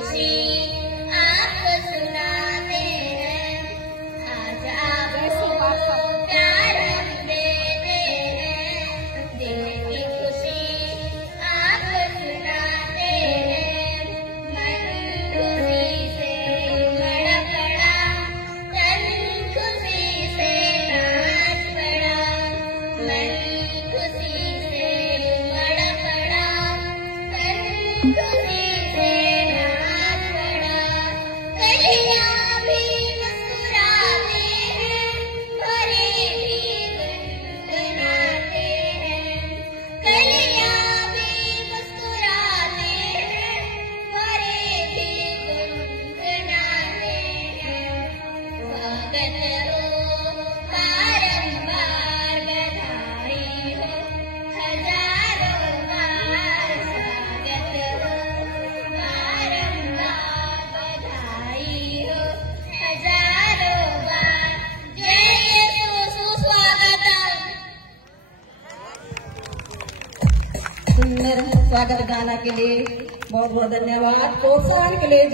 खुशी आपको सुनाते हैं। आज आपको प्यार हम देते हैं। दिल की खुशी आपको सुनाते हैं। मन खुशी से बड़ा बड़ा, तन खुशी से नाच पड़ा। मन खुशी से बड़ा बड़ा, तन खुशी से नाच पड़ा। कलियां भी मुस्कुराते हैं, भरे भी गुनगुनाते हैं। कलियां भी मुस्कुराते हैं, भरे भी गुनगुनाते हैं। स्वागत हो बारंबार, बधाई हो हजारों बार। स्वागत हो बारंबार, बधाई हो हजारों बार। जय यीशु, सुस्वागतम। सुंदर स्वागत गाना के लिए बहुत बहुत धन्यवाद। प्रोत्साहन के लिए